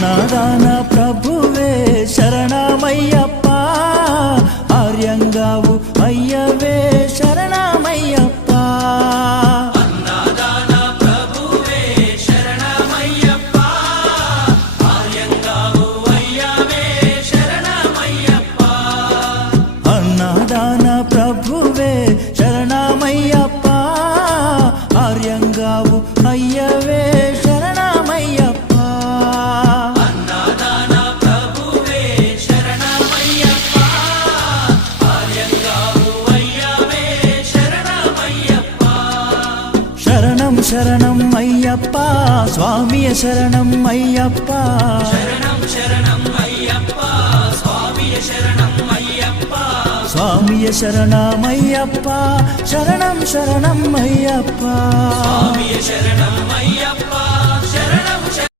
అన్నదాన ప్రభువే శరణమయ్యప్ప, ఆర్యంగావు అయ్యవే శరణమయ్యప్ప. అన్నదాన ప్రభువే శరణమయ్యప్ప, ఆర్యంగావు అయ్యవే శరణమయ్యప్ప. అన్నదాన ప్రభువే శరణమయ్యప్ప, ఆర్యంగావు అయ్యవే శరణమయ్యప్ప. అన్నదాన ప్రభువే శరణమయ్యప్ప, ఆర్యంగావు అయ్యవే శరణమయ్యప్ప. శరణం శరణం అయ్యప్ప, స్వామియ శరణం అయ్యప్ప. శరణం శరణం అయ్యప్ప, స్వామియ శరణం అయ్యప్ప. స్వామియ శరణమయ్యప్ప, శరణం శరణం అయ్యప్ప. స్వామియ శరణం అయ్యప్ప.